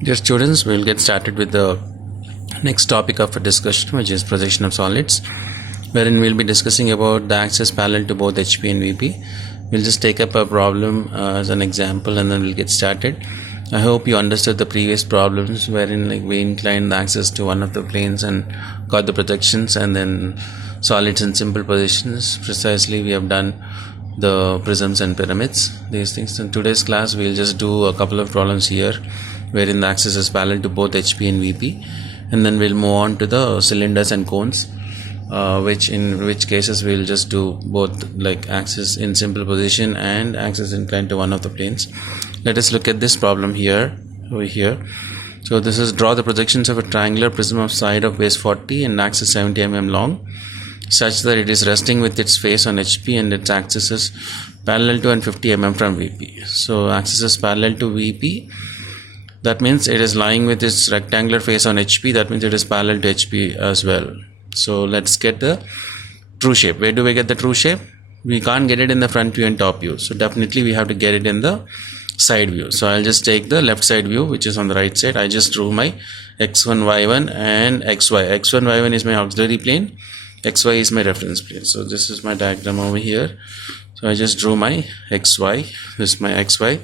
Dear students, we'll get started with the next topic of a discussion, which is projection of solids, wherein we'll be discussing about the axis parallel to both HP and VP. We'll just take up a problem as an example and then we'll get started. I hope you understood the previous problems wherein we inclined the axis to one of the planes and got the projections and then solids in simple positions. Precisely we have done the prisms and pyramids, these things. In today's class we'll just do a couple of problems here wherein the axis is parallel to both HP and VP, and then we'll move on to the cylinders and cones, which cases we'll just do both axis in simple position and axis inclined to one of the planes. Let us look at this problem over here. So this is draw the projections of a triangular prism of side of base 40 and axis 70 mm long, such that it is resting with its face on HP and its axis is parallel to and 50 mm from VP. So axis is parallel to VP. That means it is lying with its rectangular face on HP. That means it is parallel to HP as well. So let's get the true shape. Where do we get the true shape? We can't get it in the front view and top view. So definitely we have to get it in the side view. So I'll just take the left side view, which is on the right side. I just drew my x1, y1 and xy. x1, y1 is my auxiliary plane. xy is my reference plane. So this is my diagram over here. So I just drew my xy. This is my xy.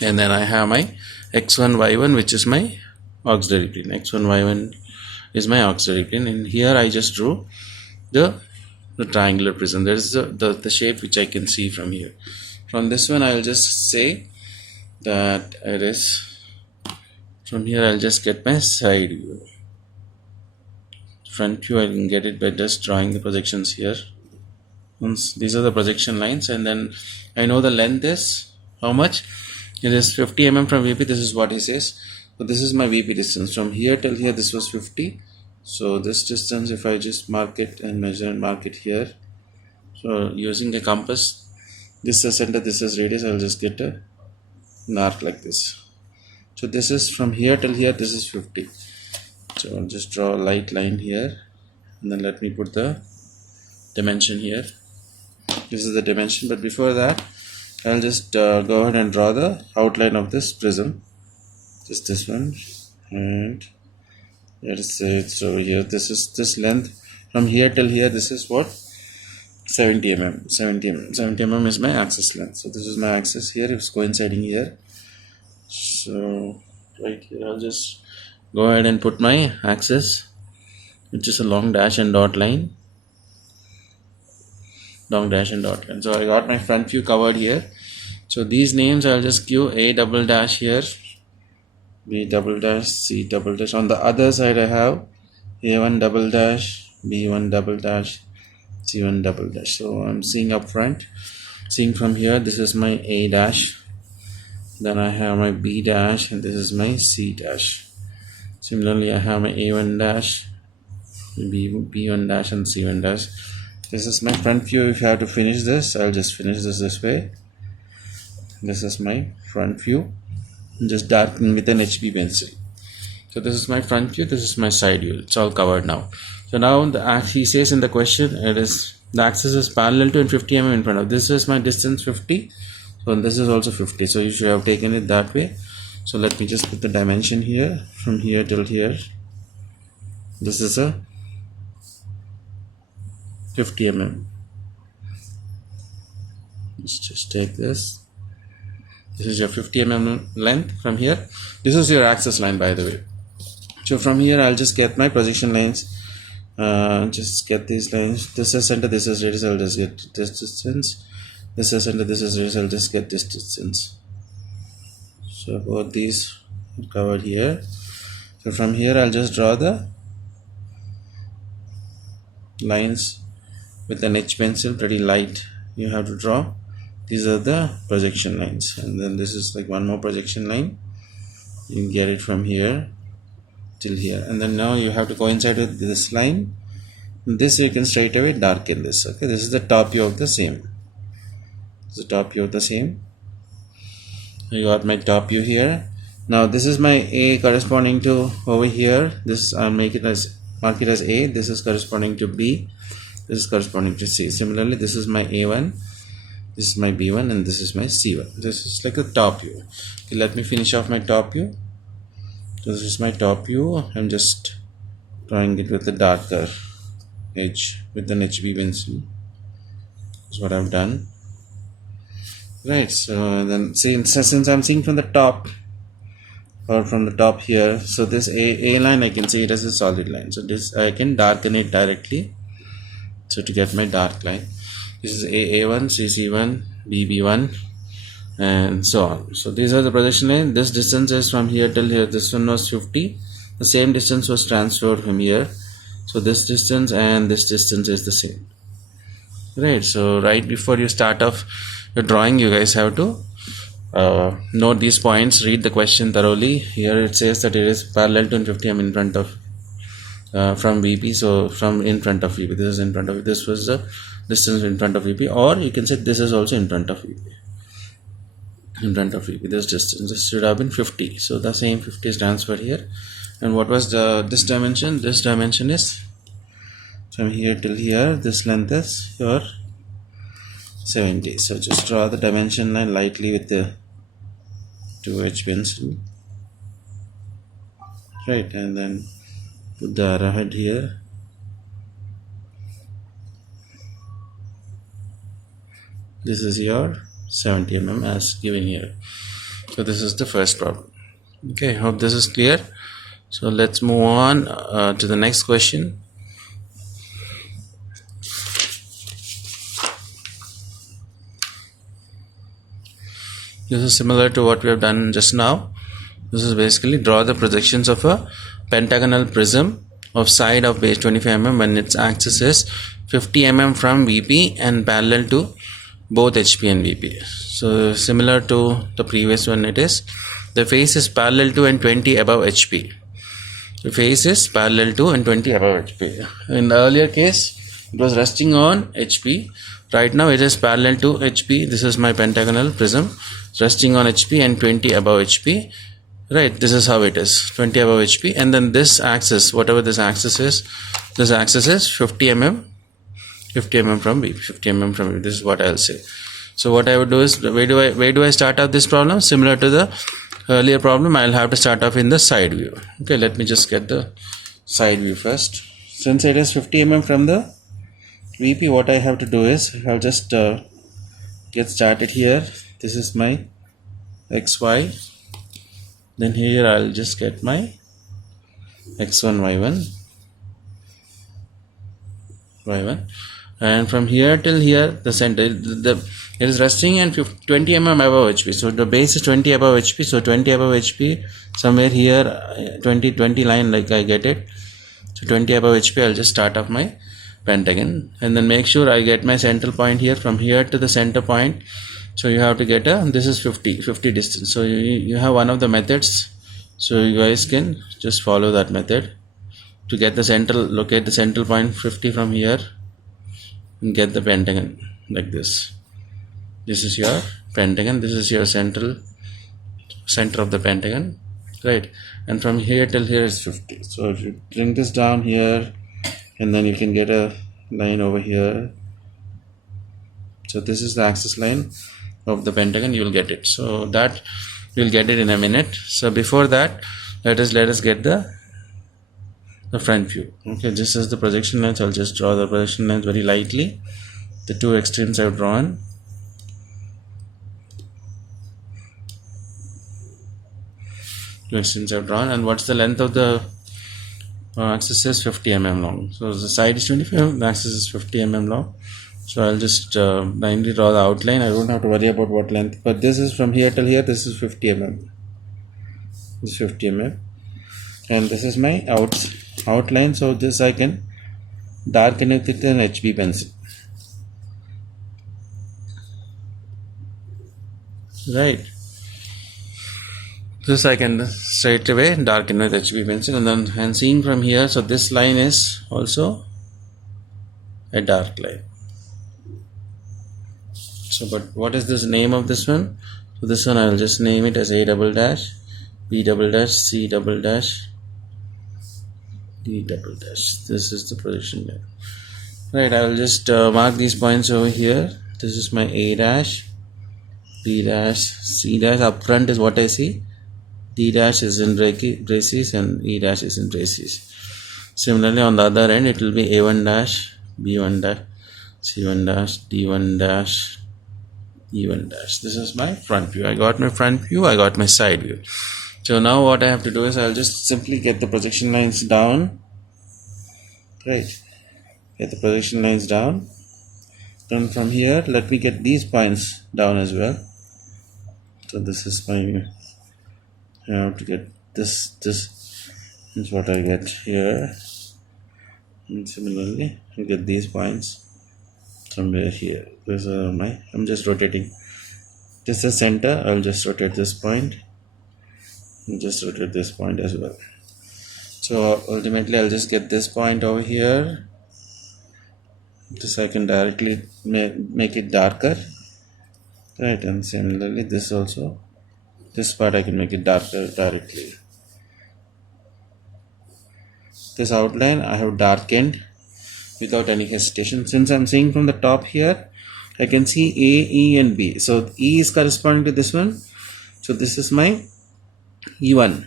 And then I have my x1, y1, which is my auxiliary plane. x1, y1 is my auxiliary plane, and here I just drew the triangular prism. There is the shape which I can see from here. From this one I'll just say that it is, from here I'll just get my side view. Front view I can get it by just drawing the projections here. Once these are the projection lines, and then I know the length is how much? It is 50 mm from VP. This is what he says. So this is my VP distance. From here till here this was 50. So this distance, if I just mark it and measure and mark it here. So using a compass, this is center, this is radius, I'll just get an arc like this. So this is from here till here, this is 50. So I'll just draw a light line here, and then let me put the dimension here. This is the dimension, but before that I'll just go ahead and draw the outline of this prism, just this one, and let us say it's over here. This is this length from here till here. This is what? 70 mm. 70 mm is my axis length. So this is my axis here. It's coinciding here. So right here I'll just go ahead and put my axis, which is a long dash and dot line. Long dash and dot line. So I got my front view covered here. So these names I'll just give A double dash here, B double dash, C double dash. On the other side I have A1 double dash, B1 double dash, C1 double dash. So I'm seeing up front, seeing from here, this is my A dash, then I have my B dash, and this is my C dash. Similarly I have my A1 dash, B1 dash and C1 dash. This is my front view. If I have to finish this, I'll just finish this way. This is my front view, just darken with an HB pencil. So this is my front view, this is my side view. It's all covered now. So now he says in the question, it is the axis is parallel to and 50 mm in front of. This is my distance 50. So this is also 50. So you should have taken it that way. So let me just put the dimension here, from here till here. This is a 50 mm. Let's just take this. This is your 50 mm length from here. This is your axis line, by the way. So from here I'll just get my projection lines. Just get these lines. This is center, this is radius, I'll just get this distance. This is center, this is radius, I'll just get this distance. So both these are covered here. So from here I'll just draw the lines with an H pencil, pretty light. You have to draw. These are the projection lines, and then this is like one more projection line. You can get it from here till here, and then now you have to coincide with this line. This you can straight away darken this. Okay, this is the top view of the same. This is the top view of the same. I got my top view here. Now this is my A corresponding to over here. This I'll mark it as A. This is corresponding to B. This is corresponding to C. Similarly, this is my A1. This is my B1 and this is my C1. This is like a top view. Okay, let me finish off my top view. this is my top view. I'm just drawing it with a darker edge with an HB pencil. That's what I've done. Right, so then since I'm seeing from the top or from the top here, so this A line I can see it as a solid line. So this I can darken it directly. So to get my dark line, this is A1, CC1, BB1, and so on. So these are the projection line. This distance is from here till here. This one was 50. The same distance was transferred from here. So this distance and this distance is the same. Right. So right before you start off your drawing, you guys have to note these points. Read the question thoroughly. Here it says that it is parallel to 50 mm in front of from VP. So from in front of VP. This is in front of. This was the distance in front of VP, or you can say this is also in front of VP. In front of VP, this distance, this should have been 50. So the same 50 is transferred here. And what was this dimension? This dimension is from here till here. This length is your 70. So just draw the dimension line lightly with the 2H pencil. Right, and then put the arrowhead here. This is your 70 mm as given here. So this is the first problem. Okay, hope this is clear. So let's move on to the next question. This is similar to what we have done just now. This is basically draw the projections of a pentagonal prism of side of base 25 mm when its axis is 50 mm from VP and parallel to both HP and VP. So similar to the previous one, it is the face is parallel to and 20 above HP. The face is parallel to and 20 above HP. In the earlier case, it was resting on HP. Right now it is parallel to HP. This is my pentagonal prism, resting on HP and 20 above HP. Right, this is how it is, 20 above HP. And then this axis, whatever this axis is 50 mm. 50 mm from B, 50 mm from B. This is what I'll say. So what I would do is, where do I start off this problem? Similar to the earlier problem, I'll have to start off in the side view. Okay, let me just get the side view first. Since it is 50 mm from the VP, what I have to do is, I'll just get started here. This is my XY. Then here I'll just get my X1, Y1. And from here till here, the center, it is resting and 20 mm above HP. So the base is 20 above HP. So 20 above HP, somewhere here, 20 line, like I get it. So 20 above HP, I'll just start off my pentagon. And then make sure I get my central point here, from here to the center point. So you have to get this is 50 distance. So you have one of the methods. So you guys can just follow that method to get the central, locate the central point 50 from here and get the pentagon like this. This is your pentagon. This is your center of the pentagon, right? And from here till here is 50. So if you bring this down here, and then you can get a line over here. So this is the axis line of the pentagon. You will get it. So that you'll get it in a minute. So before that, let us get the front view. Okay, this is the projection lines. I'll just draw the projection lines very lightly. The two extremes I've drawn. And what's the length of the axis is 50 mm long. So the side is 25, the axis is 50 mm long. So I'll just blindly draw the outline. I don't have to worry about what length, but this is from here till here. This is 50 mm. This is 50 mm, and this is my outline. So this I can darken it with an HB pencil. Right. This I can straight away darken with HB pencil, and seen from here. So this line is also a dark line. So, but what is this name of this one? So this one I will just name it as A double dash, B double dash, C double dash, D double dash. This is the projection line. Right, I will just mark these points over here. This is my A dash, B dash, C dash. Up front is what I see, D dash is in braces and E dash is in braces. Similarly, on the other end, it will be A1 dash, B1 dash, C1 dash, D1 dash, E1 dash. This is my front view. I got my front view, I got my side view. So now what I have to do is I'll just simply get the projection lines down. Right. Get the projection lines down. Then from here, let me get these points down as well. So this is my, I have to get this is what I get here. And similarly, I get these points somewhere here. These are my, I'm just rotating. This is the center. I'll just rotate this point. And just rotate this point as well. So ultimately, I'll just get this point over here. This I can directly make it darker. Right, and similarly, this also. This part I can make it darker directly. This outline I have darkened without any hesitation. Since I'm seeing from the top here, I can see A, E and B. So E is corresponding to this one. So this is my E1.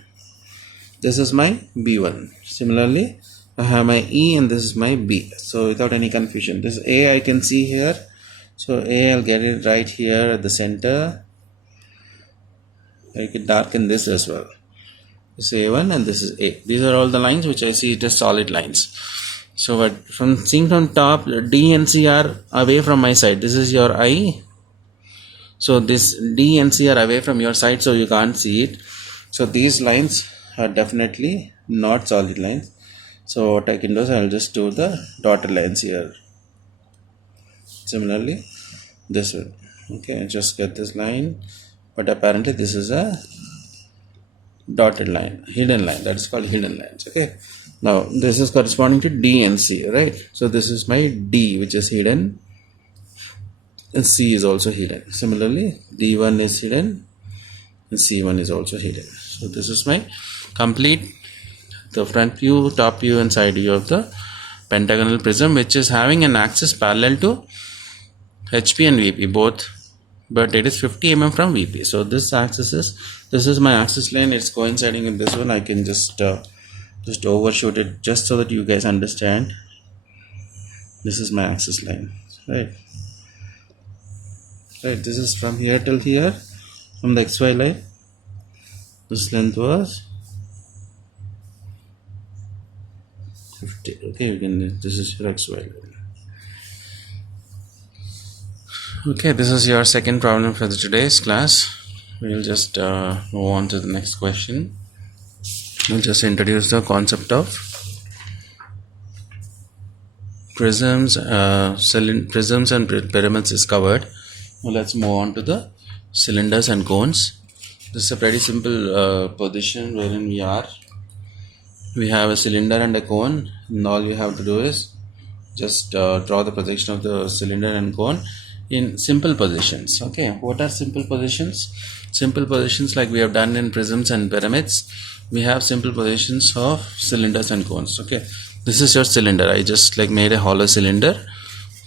This is my B1. Similarly, I have my E and this is my B. So without any confusion, this A I can see here. So A, I'll get it right here at the center. I can darken this as well. This is A1 and this is A. These are all the lines which I see it as solid lines. So what from seeing from top, D and C are away from my side. This is your eye. So this D and C are away from your side, so you can't see it. So these lines are definitely not solid lines. So what I can do is I'll just do the dotted lines here. Similarly, this one. Okay, just get this line. But apparently this is a dotted line, hidden line. That is called hidden lines. Okay. Now this is corresponding to D and C, right? So this is my D, which is hidden, and C is also hidden. Similarly, D1 is hidden and C1 is also hidden. So this is my complete the front view, top view and side view of the pentagonal prism, which is having an axis parallel to HP and VP both, but it is 50 mm from VP. So this is my axis line. It's coinciding with this one. I can just overshoot it just so that you guys understand. This is my axis line, right? This is from here till here, from the XY line. This length was 50. Okay, this is your XY line. Okay, this is your second problem for today's class. We'll just move on to the next question. We'll just introduce the concept of prisms. Prisms and pyramids is covered. Now let's move on to the cylinders and cones. This is a pretty simple position wherein we have a cylinder and a cone, and all you have to do is just draw the projection of the cylinder and cone in simple positions. Okay, what are simple positions? Simple positions like we have done in prisms and pyramids. We have simple positions of cylinders and cones. Okay, this is your cylinder. I just made a hollow cylinder,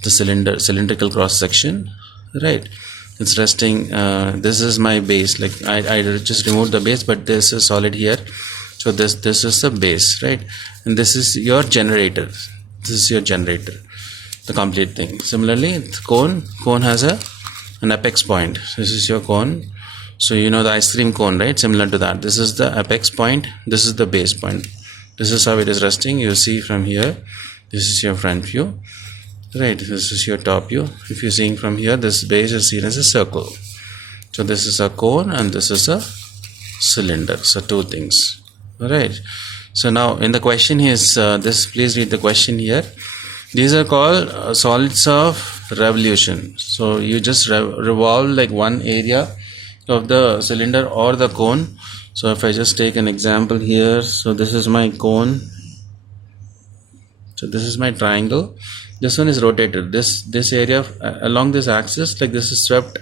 the cylindrical cross section, right? It's resting. This is my base. I just removed the base, but this is solid here. So this is the base, right? And this is your generator. This is your generator, the complete thing. Similarly, the cone has an apex point. This is your cone. So you know the ice cream cone, right? Similar to that. This is the apex point. This is the base point. This is how it is resting. You see from here. This is your front view, right? This is your top view. If you're seeing from here, this base is seen as a circle. So this is a cone and this is a cylinder. So two things. All right. So now in the question is this. Please read the question here. These are called solids of revolution. So you just revolve one area of the cylinder or the cone. So if I just take an example here, so this is my cone. So this is my triangle. This one is rotated. This area along this axis, this is swept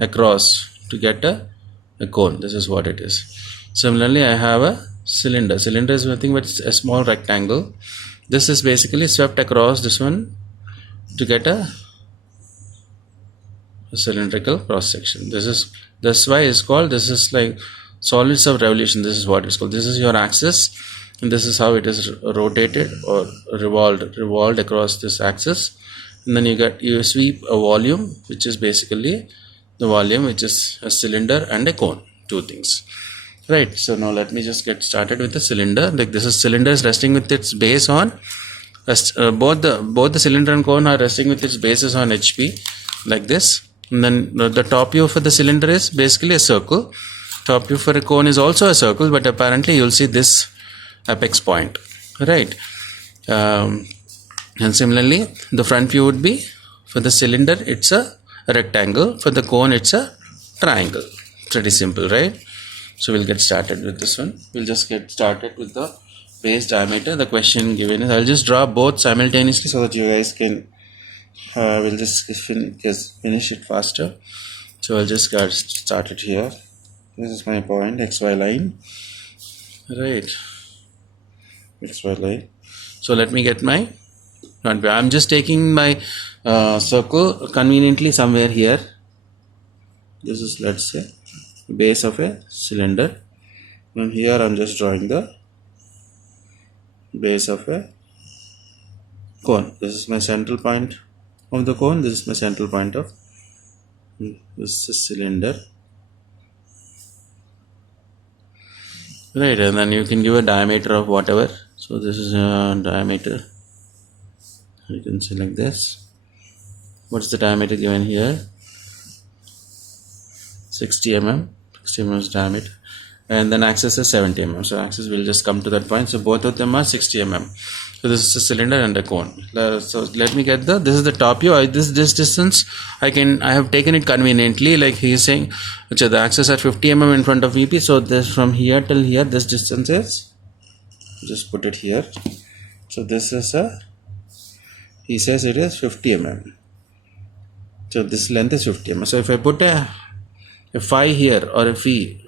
across to get a cone. This is what it is. Similarly, I have a cylinder. Cylinder is nothing but a small rectangle. This is basically swept across this one to get a cylindrical cross section. That's why it's called, this is solids of revolution, this is what it's called. This is your axis, and this is how it is rotated or revolved across this axis. And then you sweep a volume, which is basically the volume, which is a cylinder and a cone, two things. Right, so now let me just get started with the cylinder. Like this is cylinder is resting with its base on both the cylinder and cone are resting with its bases on HP, like this. And then the top view for the cylinder is basically a circle. Top view for a cone is also a circle, but apparently you'll see this apex point, right? And similarly, the front view would be, for the cylinder it's a rectangle, for the cone it's a triangle. Pretty simple, right? So we'll get started with this one. We'll just get started with the base diameter. The question given is, I'll just draw both simultaneously so that you guys can we'll just finish it faster. So I'll just get started here. This is my point, XY line, right? XY line. So let me get my front view. I'm just taking my circle conveniently somewhere here. This is, let's say, base of a cylinder, and here I'm just drawing the base of a cone. This is my central point of the cone. This is my central point of this is cylinder, right? And then you can give a diameter of whatever. So this is a diameter, you can see like this. What's the diameter given here? 60 mm. 60 mm is diameter, and then axis is 70 mm. So axis will just come to that point. So both of them are 60 mm. So this is a cylinder and a cone. So let me get this is the top view. This distance I have taken it conveniently, like he is saying, which the axis at 50 mm in front of VP. So this from here till here, this distance is, just put it here. So this is he says it is 50 mm. So this length is 50 mm. So if I put a phi here or a phi,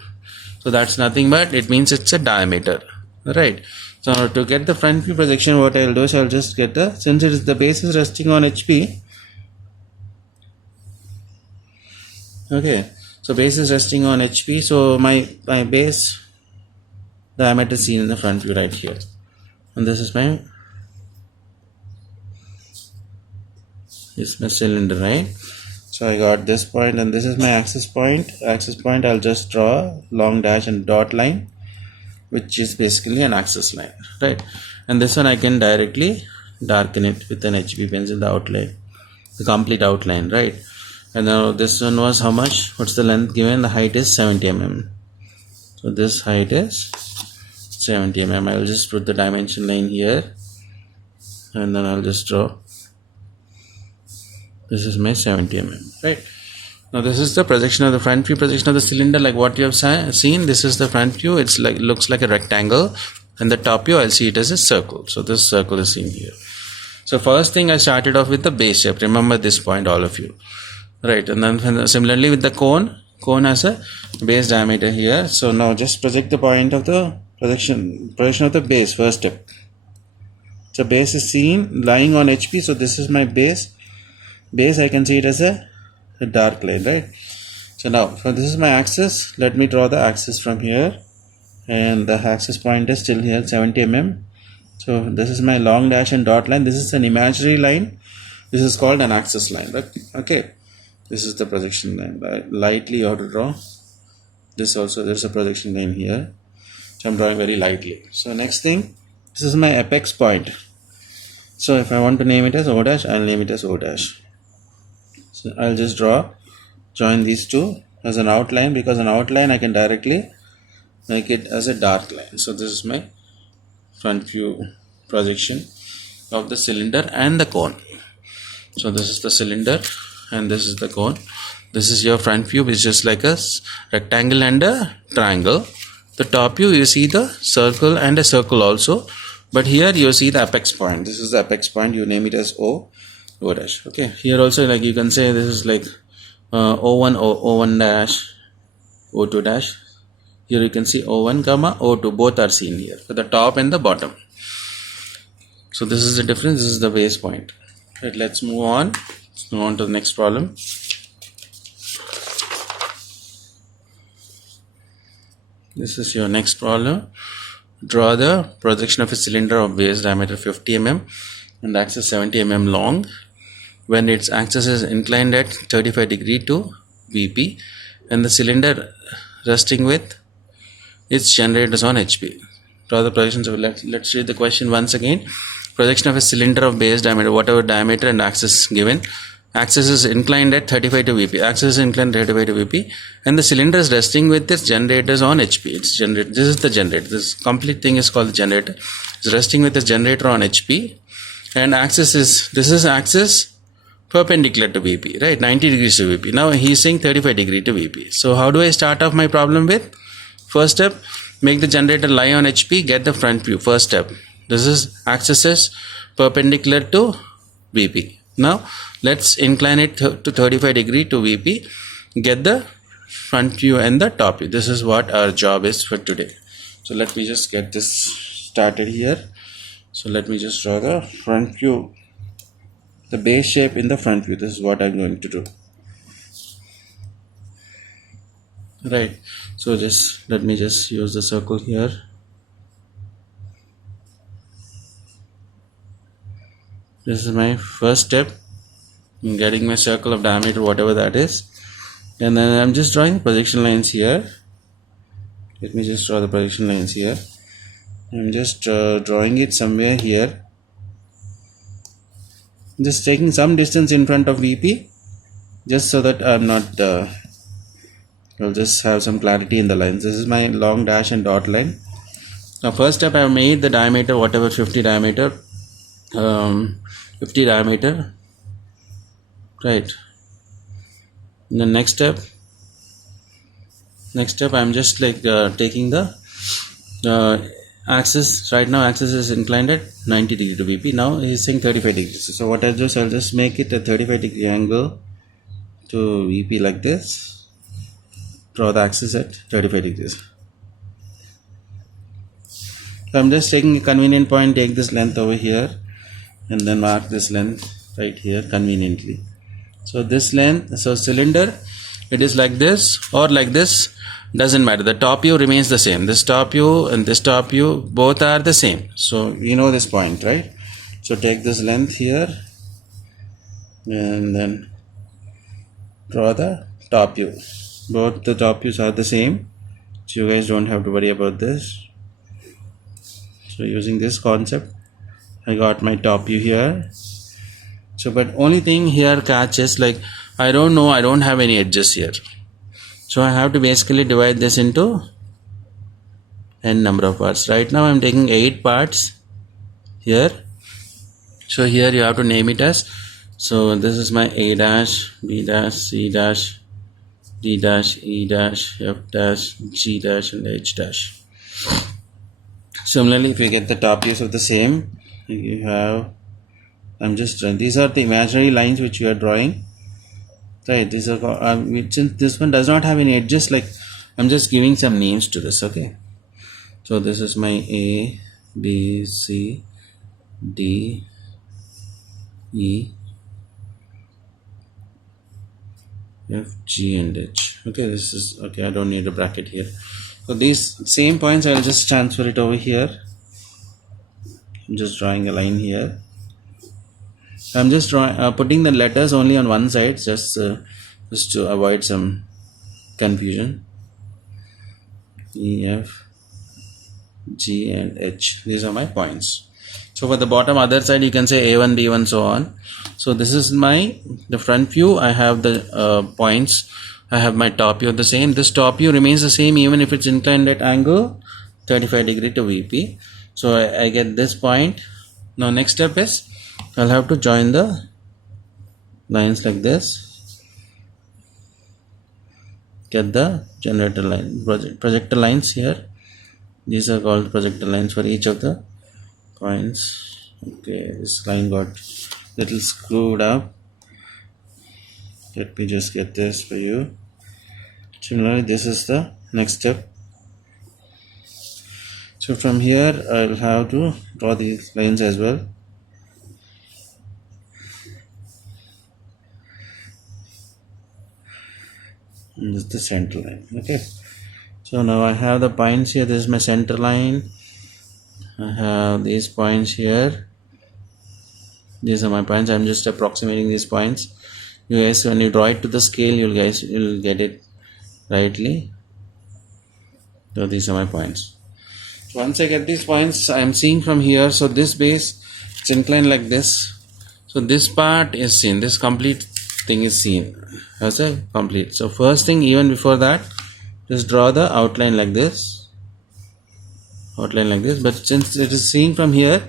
so that's nothing but it means it's a diameter, right? So to get the front view projection, what I'll do is I'll just get since it is the base is resting on HP, okay, so base is resting on HP, so my base diameter is seen in the front view right here, and this is my cylinder, right? So I got this point, and this is my axis point. I'll just draw a long dash and dot line, which is basically an axis line, right? And this one I can directly darken it with an HB pencil, the outline, the complete outline, right? And now this one was how much? What's the length given? The height is 70 mm. So this height is 70 mm. I'll just put the dimension line here, and then I'll just draw. This is my 70 mm, right? Now this is the projection of the front view projection of the cylinder, like what you have seen. This is the front view. It's like, looks like a rectangle, and the top view I'll see it as a circle. So this circle is seen here. So first thing, I started off with the base shape. Remember this point, all of you, right? And then similarly with the cone has a base diameter here. So now just project the point of the projection of the base. First step. So base is seen lying on HP. So this is my base. I can see it as a dark line, right? So now, so this is my axis. Let me draw the axis from here, and the axis point is still here, 70 mm. So this is my long dash and dot line. This is an imaginary line. This is called an axis line, right? Okay, this is the projection line. Lightly you have to draw. This also, there's a projection line here. So I'm drawing very lightly. So next thing, this is my apex point. So if I want to name it as O dash, I'll name it as O dash. So I'll just join these two as an outline, because an outline I can directly make it as a dark line. So this is my front view projection of the cylinder and the cone. So this is the cylinder and this is the cone. This is your front view, which is just like a rectangle and a triangle. The top view, you see the circle and a circle also, but here you see the apex point. This is the apex point. You name it as O dash. Okay, here also, like you can say this is like O1 O1 dash, O2 dash. Here you can see O1 comma O2, both are seen here for the top and the bottom. So this is the difference. This is the base point. Right, let's move on. Let's move on to the next problem. This is your next problem. Draw the projection of a cylinder of base diameter 50 mm and axis 70 mm long when its axis is inclined at 35 degree to VP and the cylinder resting with its generators on HP. Draw the projections of let's read the question once again. Projection of a cylinder of base diameter, whatever diameter and axis given. Axis is inclined at 35 to VP. Axis is inclined 35 to VP, and the cylinder is resting with its generators on HP. It's generator. This is the generator. This complete thing is called the generator. It's resting with its generator on HP, and axis is axis perpendicular to VP, right? 90 degrees to VP. Now he's saying 35 degree to VP. So how do I start off my problem with? First step, make the generator lie on HP. Get the front view. First step. This is axis is perpendicular to VP. Now let's incline it to 35 degree to VP, get the front view and the top view. This is what our job is for today. So let me just get this started here. So let me just draw the front view, the base shape in the front view. This is what I'm going to do. Right. So just let me just use the circle here. This is my first step in getting my circle of diameter, whatever that is. And then I'm just drawing projection lines here. Let me just draw the projection lines here. I'm just drawing it somewhere here. Just taking some distance in front of VP, just so that I'm not, I'll just have some clarity in the lines. This is my long dash and dot line. Now first step, I've made the diameter, whatever 50 diameter. 50 diameter, right? And the next step I'm just like taking the axis. Right now axis is inclined at 90 degree to VP. Now he's saying 35 degrees. So what I'll just make it a 35 degree angle to VP like this. Draw the axis at 35 degrees. So I'm just taking a convenient point, take this length over here and then mark this length right here conveniently. So this length, so cylinder, it is like this or like this, doesn't matter. The top view remains the same. This top view and this top view both are the same. So you know this point, right? So take this length here and then draw the top view. Both the top views are the same, so you guys don't have to worry about this. So using this concept, I got my top view here. So but only thing here catch is like I don't have any edges here. So I have to basically divide this into n number of parts. Right now I'm taking 8 parts here. So here you have to name it as, so this is my A dash, B dash, C dash, D dash, E dash, F dash, G dash and H dash. Similarly, if you get the top views of the same, you have, these are the imaginary lines which you are drawing, right? These are since this one does not have any edges, like I'm just giving some names to this. Okay, so this is my A, B, C, D, E, F, G and H. Okay, this is okay. I don't need a bracket here. So these same points I'll just transfer it over here. I'm just drawing a line here. I'm just putting the letters only on one side, just to avoid some confusion. E, F, G and H. These are my points. So for the bottom other side you can say A1, B1, so on. So this is the front view. I have the points. I have my top view the same. This top view remains the same even if it's inclined at angle 35 degree to VP. So I get this point. Now next step is I'll have to join the lines like this. Get the generator line, projector lines here. These are called projector lines for each of the points. Okay, this line got little screwed up. Let me just get this for you. Similarly, this is the next step. So from here I'll have to draw these lines as well. And this is the center line. Okay, So now I have the points here. This is my center line. I have these points here. These are my points. I'm just approximating these points. You guys, when you draw it to the scale, you'll get it rightly. So these are my points. Once I get these points, I'm seeing from here. So this base, it's inclined like this. So this part is seen. This complete thing is seen as a complete. So first thing, even before that, just draw the outline like this. Outline like this. But since it is seen from here,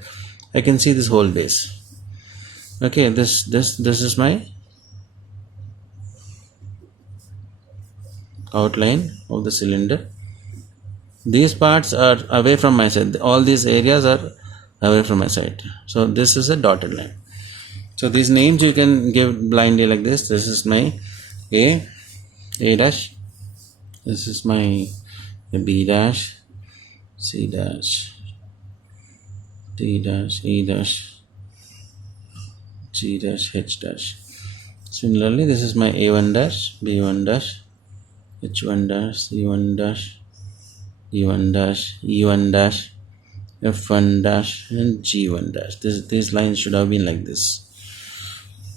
I can see this whole base. Okay, this is my outline of the cylinder. These parts are away from my side. All these areas are away from my side. So this is a dotted line. So these names you can give blindly like this. This is my A dash. This is my B dash, C dash, D dash, E dash, G dash, H dash. Similarly, this is my A1 dash, B1 dash, H1 dash, C1 dash, D1 dash, E1 dash, F1 dash, and G1 dash. These lines should have been like this.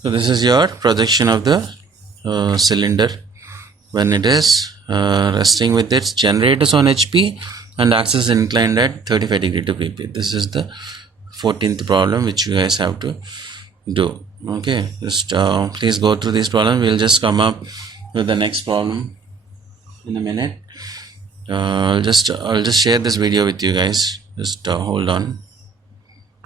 So this is your projection of the cylinder when it is resting with its generators on HP and axis inclined at 35 degree to PP. This is the 14th problem which you guys have to do. Okay, just please go through this problem. We'll just come up with the next problem in a minute. I'll just share this video with you guys. Just hold on.